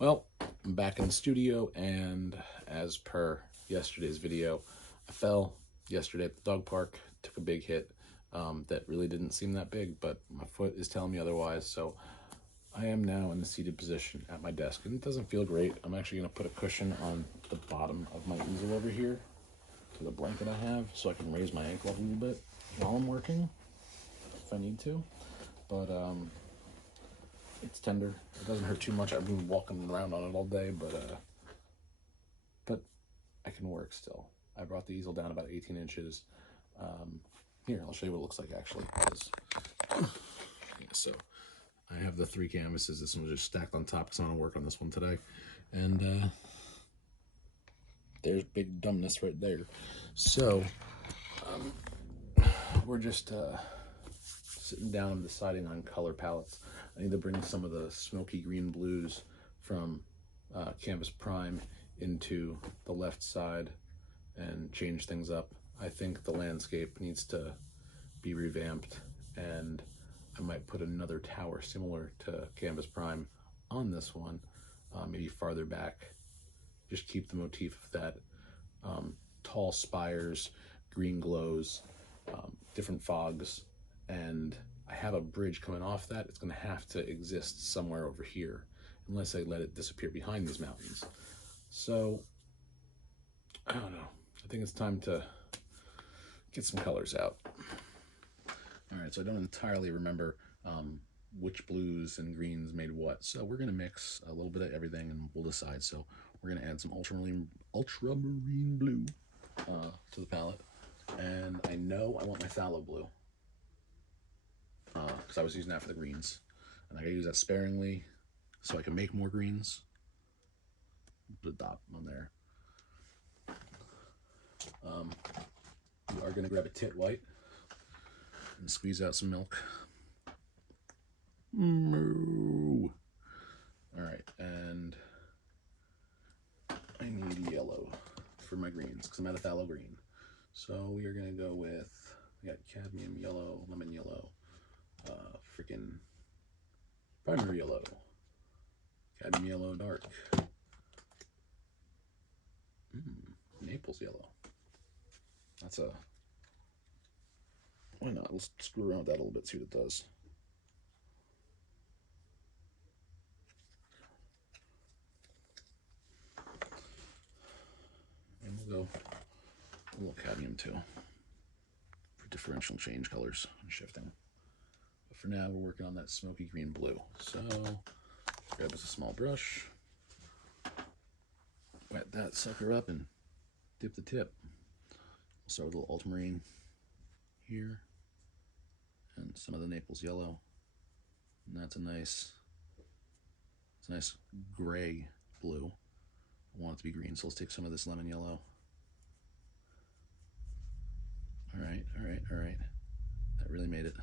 Well, I'm back in the studio, and as per yesterday's video, I fell yesterday at the dog park, took a big hit that really didn't seem that big, but my foot is telling me otherwise. So I am now in the seated position at my desk, and it doesn't feel great. I'm actually going to put a cushion on the bottom of my easel over here to the blanket I have so I can raise my ankle up a little bit while I'm working if I need to. But it's tender. It doesn't hurt too much. I've been walking around on it all day, but I can work still. I brought the easel down about 18 inches. Here, I'll show you what it looks like actually. So I have the three canvases. This one was just stacked on top because I want to work on this one today. And there's big dumbness right there. So we're just sitting down and deciding on color palettes. I need to bring some of the smoky green blues from Canvas Prime into the left side and change things up. I think the landscape needs to be revamped, and I might put another tower similar to Canvas Prime on this one, maybe farther back. Just keep the motif of that tall spires, green glows, different fogs, and I have a bridge coming off that. It's going to have to exist somewhere over here unless I let it disappear behind these mountains. So, I don't know. I think it's time to get some colors out. All right, so I don't entirely remember which blues and greens made what. So we're going to mix a little bit of everything and we'll decide. So we're going to add some ultramarine blue to the palette. And I know I want my phthalo blue because I was using that for the greens. And I got to use that sparingly so I can make more greens. Put a dot on there. We are going to grab a tit white and squeeze out some milk. Moo. All right, and I need yellow for my greens because I'm at a phthalo green. So we are going to go with, we got cadmium yellow, lemon yellow, freaking primary yellow, cadmium yellow dark, Naples yellow. That's a, why not? Let's screw around with that a little bit, see what it does. And we'll go a little cadmium too for differential change colors and shifting. But for now, we're working on that smoky green blue. So grab us a small brush, wet that sucker up and dip the tip. We'll start with a little ultramarine here and some of the Naples yellow. And that's a nice gray blue. I want it to be green, so let's take some of this lemon yellow. All right. That really made it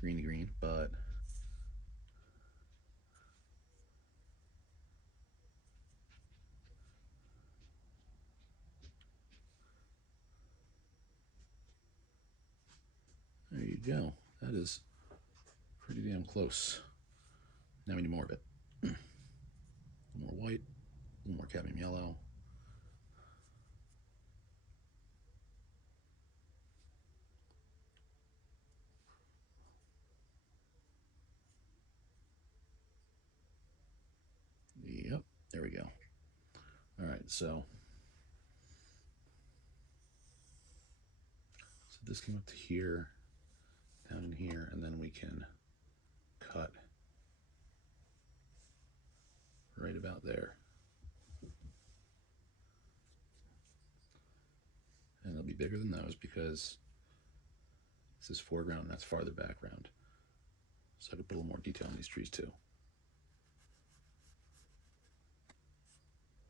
green to green, but there you go. That is pretty damn close. Now we need more of it. A little more white, a little more cadmium yellow. Yep, there we go. All right, so this came up to here, down in here, and then we can cut right about there. And it'll be bigger than those because this is foreground and that's farther background. So I could put a little more detail on these trees too.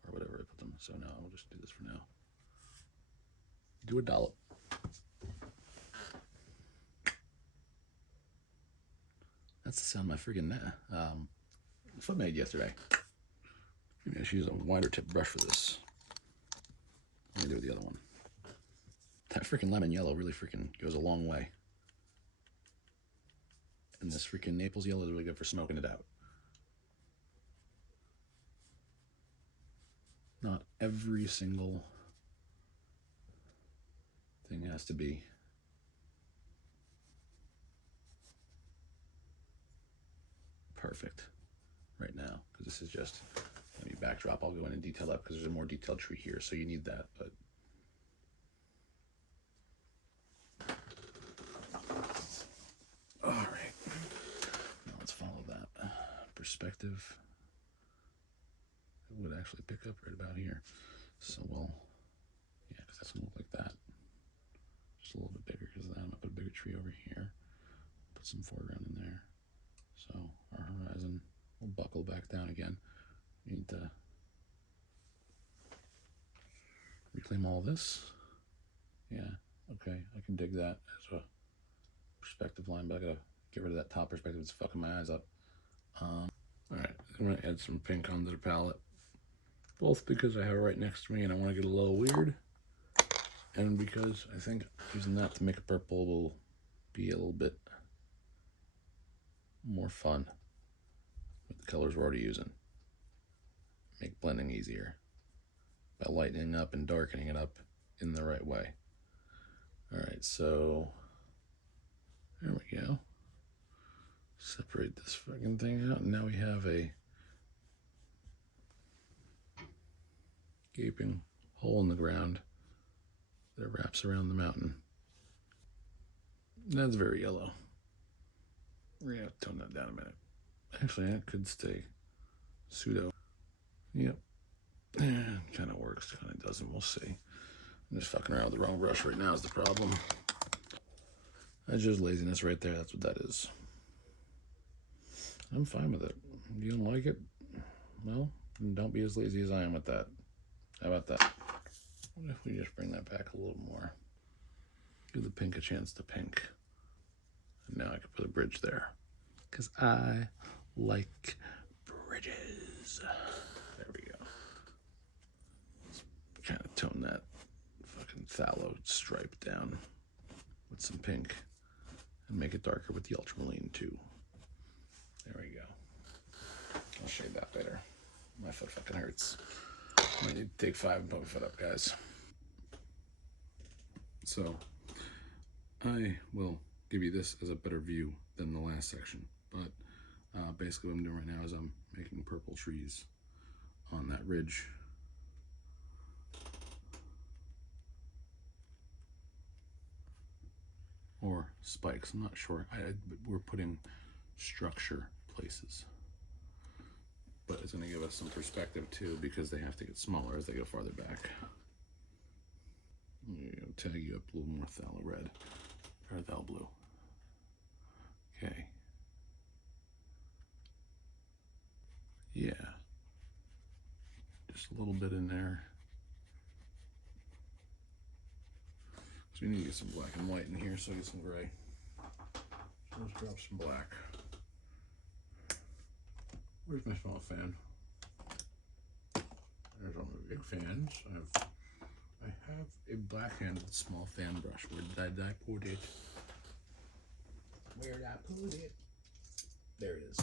Or whatever I put them. So now we'll just do this for now. Do a dollop. That's the sound my friggin' foot made yesterday. Maybe I should use a wider tip brush for this. Let me do the other one. That freaking lemon yellow really freaking goes a long way. And this freaking Naples yellow is really good for smoking it out. Not every single thing has to be perfect right now, because this is just maybe backdrop. I'll go in and detail that because there's a more detailed tree here, so you need that. But all right, now let's follow that perspective. It would actually pick up right about here, so we'll, yeah, because that's gonna look like that, just a little bit bigger, because then I'm gonna put a bigger tree over here, put some foreground in there. So our horizon will buckle back down again. We need to reclaim all this. Yeah, okay, I can dig that as a perspective line, but I gotta get rid of that top perspective. It's fucking my eyes up. All right, I'm gonna add some pink onto the palette, both because I have it right next to me and I want to get a little weird, and because I think using that to make a purple will be a little bit more fun with the colors we're already using. Make blending easier by lightening up and darkening it up in the right way. All right, so there we go. Separate this fucking thing out, and now we have a gaping hole in the ground that wraps around the mountain. That's very yellow. We're gonna have to tone that down a minute. Actually, that could stay pseudo. Yep. Kind of works, kind of doesn't. We'll see. I'm just fucking around with the wrong brush right now is the problem. That's just laziness right there. That's what that is. I'm fine with it. If you don't like it, well, don't be as lazy as I am with that. How about that? What if we just bring that back a little more? Give the pink a chance to pink. And now I can put a bridge there. Because I like bridges. There we go. Let's kind of tone that fucking phthalo stripe down with some pink and make it darker with the ultramarine too. There we go. I'll shade that later. My foot fucking hurts. I need to take 5 and put my foot up, guys. So I will give you this as a better view than the last section, but basically what I'm doing right now is I'm making purple trees on that ridge. Or spikes, I'm not sure. We're putting structure places. But it's going to give us some perspective too, because they have to get smaller as they go farther back. I'm going to tag you up a little more phthalo red, or phthalo blue. Okay. Yeah. Just a little bit in there. So we need to get some black and white in here, so I get some gray. So let's drop some black. Where's my small fan? There's all my big fans. I have a black-handled small fan brush. Where did I put it? Where did I put it? There it is.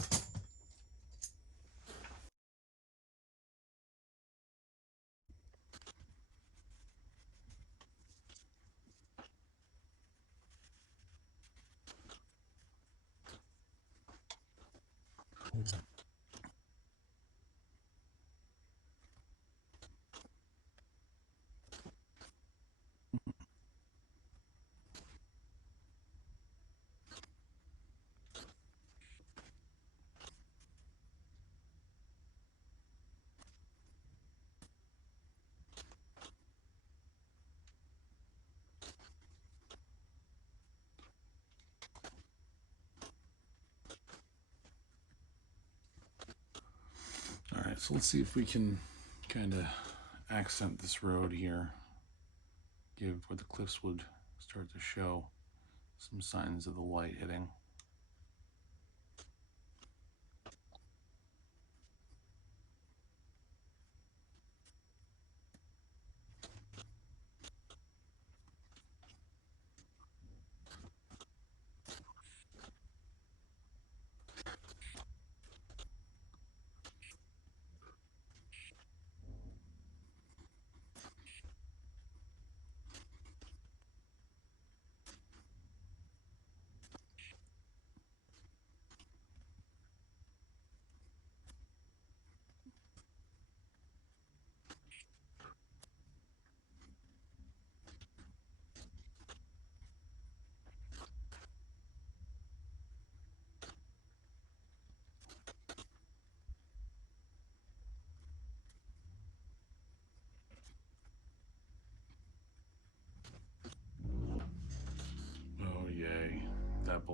All right, so let's see if we can kind of accent this road here. Give where the cliffs would start to show some signs of the light hitting.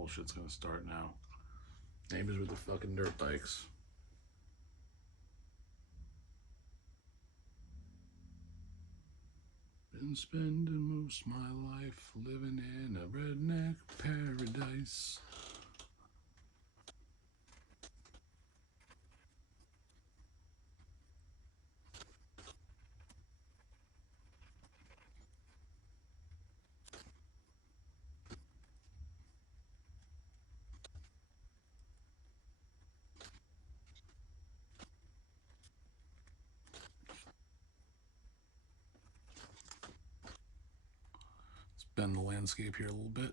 bullshit's gonna start now. Neighbors with the fucking dirt bikes. Been spending most my life living in a redneck paradise. Let's bend the landscape here a little bit.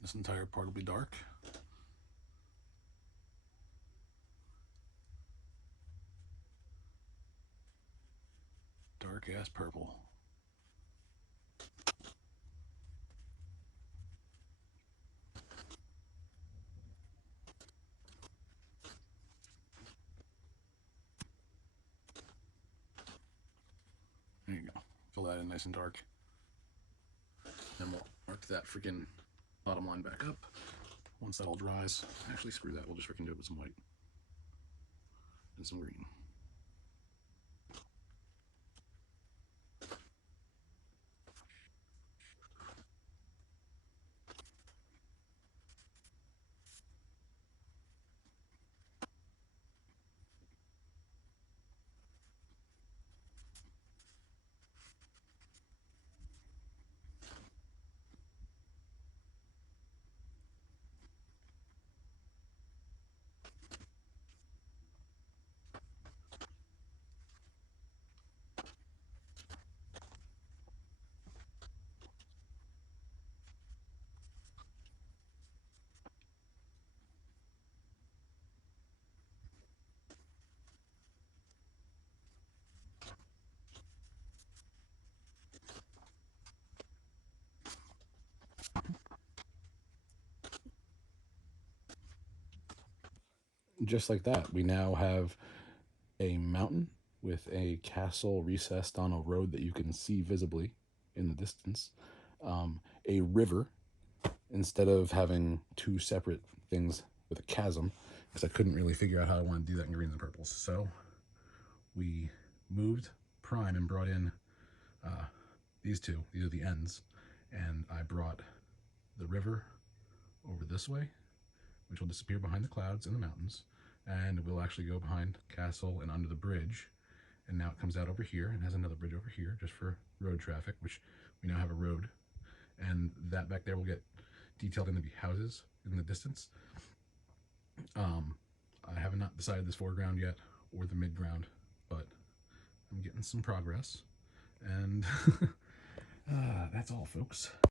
This entire part will be dark. Dark ass purple. There you go. Fill that in nice and dark. Then we'll mark that freaking bottom line back up. Once that all dries, actually screw that, we'll just freaking do it with some white and some green. Just like that, we now have a mountain with a castle recessed on a road that you can see visibly in the distance, a river instead of having two separate things with a chasm, because I couldn't really figure out how I want to do that in greens and purples. So we moved prime and brought in these two. These are the ends, and I brought the river over this way, which will disappear behind the clouds and the mountains, and we'll actually go behind castle and under the bridge. And now it comes out over here and has another bridge over here just for road traffic, which we now have a road. And that back there will get detailed in the houses in the distance. I have not decided this foreground yet or the midground, but I'm getting some progress. And that's all, folks.